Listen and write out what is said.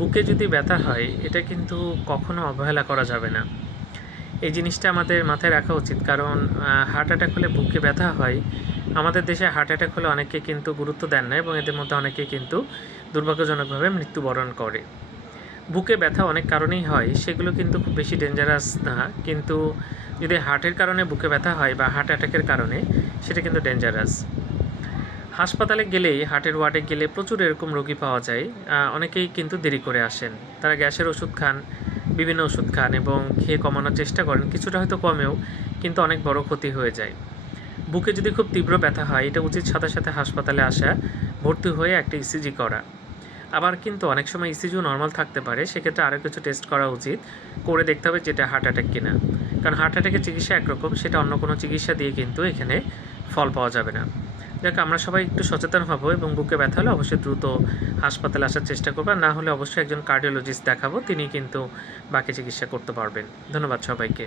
বুকে যদি ব্যথা হয় এটা কিন্তু কখনো অবহেলা করা যাবে না। এই জিনিসটা আমাদের মাথায় রাখা উচিত, কারণ হার্ট অ্যাটাক হলে বুকে ব্যথা হয়। আমাদের দেশে হার্ট অ্যাটাক হলে অনেকে কিন্তু গুরুত্ব দেন না, এবং এদের মধ্যে অনেকে কিন্তু দুর্ভাগ্যজনকভাবে মৃত্যুবরণ করে। বুকে ব্যথা অনেক কারণেই হয়, সেগুলো কিন্তু খুব বেশি ডেঞ্জারাস না, কিন্তু যদি হার্টের কারণে বুকে ব্যথা হয় বা হার্ট অ্যাটাকের কারণে, সেটা কিন্তু ডেঞ্জারাস। হাসপাতালে গেলেই, হার্টের ওয়ার্ডে গেলে প্রচুর এরকম রোগী পাওয়া যায়। অনেকেই কিন্তু দেরি করে আসেন। তারা গ্যাসের ওষুধ খান, বিভিন্ন ওষুধ খান এবং খেয়ে কমানোর চেষ্টা করেন, কিছুটা হয়তো কমেও, কিন্তু অনেক বড় ক্ষতি হয়ে যায়। বুকে যদি খুব তীব্র ব্যথা হয়, এটা উচিত সাথে সাথে হাসপাতালে আসা, ভর্তি হয়ে একটা ইসিজি করা। আবার কিন্তু অনেক সময় ইসিজিও নর্মাল থাকতে পারে, সেক্ষেত্রে আরও কিছু টেস্ট করা উচিত, করে দেখতে হবে যেটা হার্ট অ্যাটাক কিনা। কারণ হার্ট অ্যাটাকের চিকিৎসা একরকম, সেটা অন্য কোনো চিকিৎসা দিয়ে কিন্তু এখানে ফল পাওয়া যাবে না। যাক, আমরা সবাই একটু সচেতন হব এবং বুকে ব্যথা হলে অবশ্যই দ্রুত হাসপাতালে আসার চেষ্টা করবেন, না হলে অবশ্যই একজন কার্ডিওলজিস্ট দেখাবো, তিনি কিন্তু বাকি চিকিৎসা করতে পারবেন। ধন্যবাদ সবাইকে।